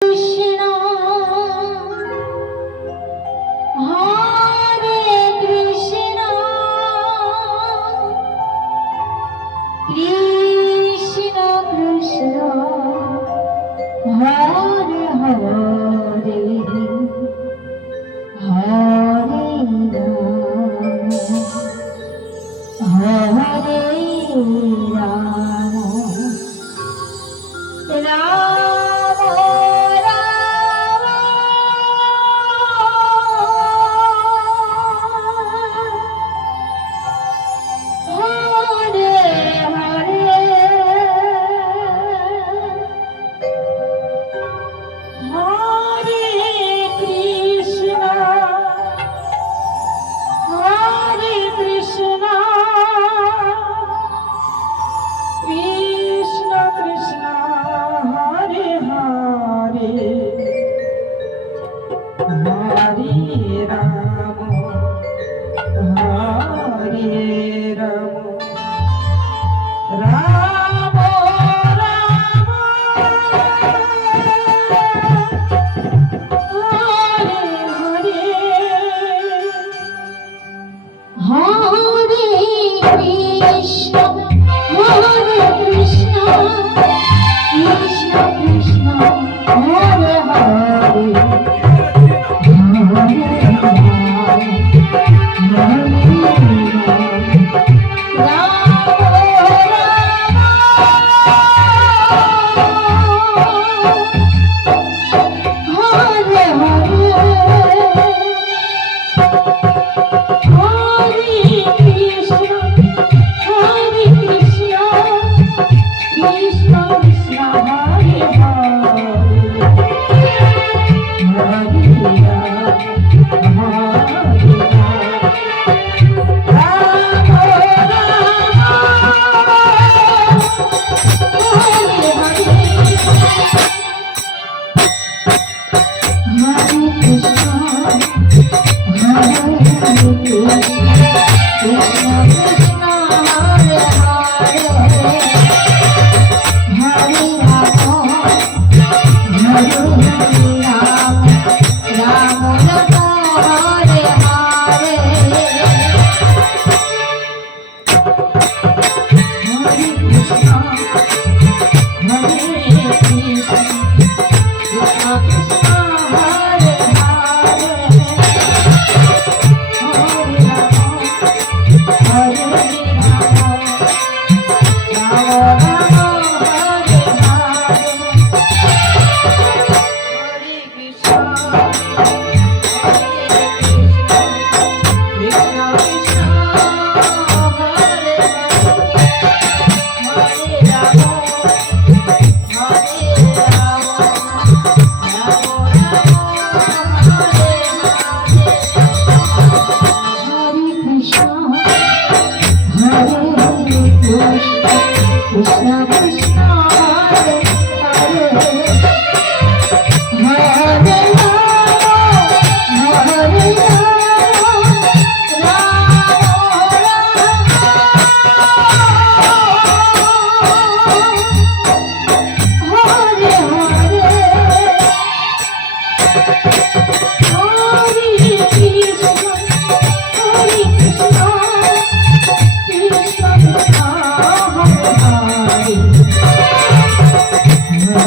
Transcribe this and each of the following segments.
Krishna Hare Ram Hare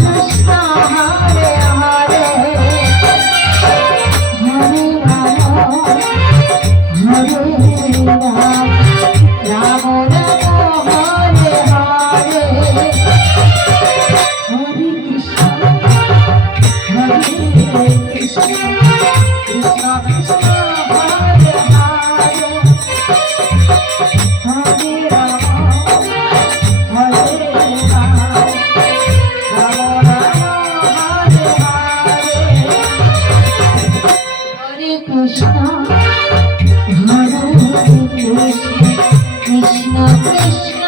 Krishna Hare Hare. Hare Krishna Krishna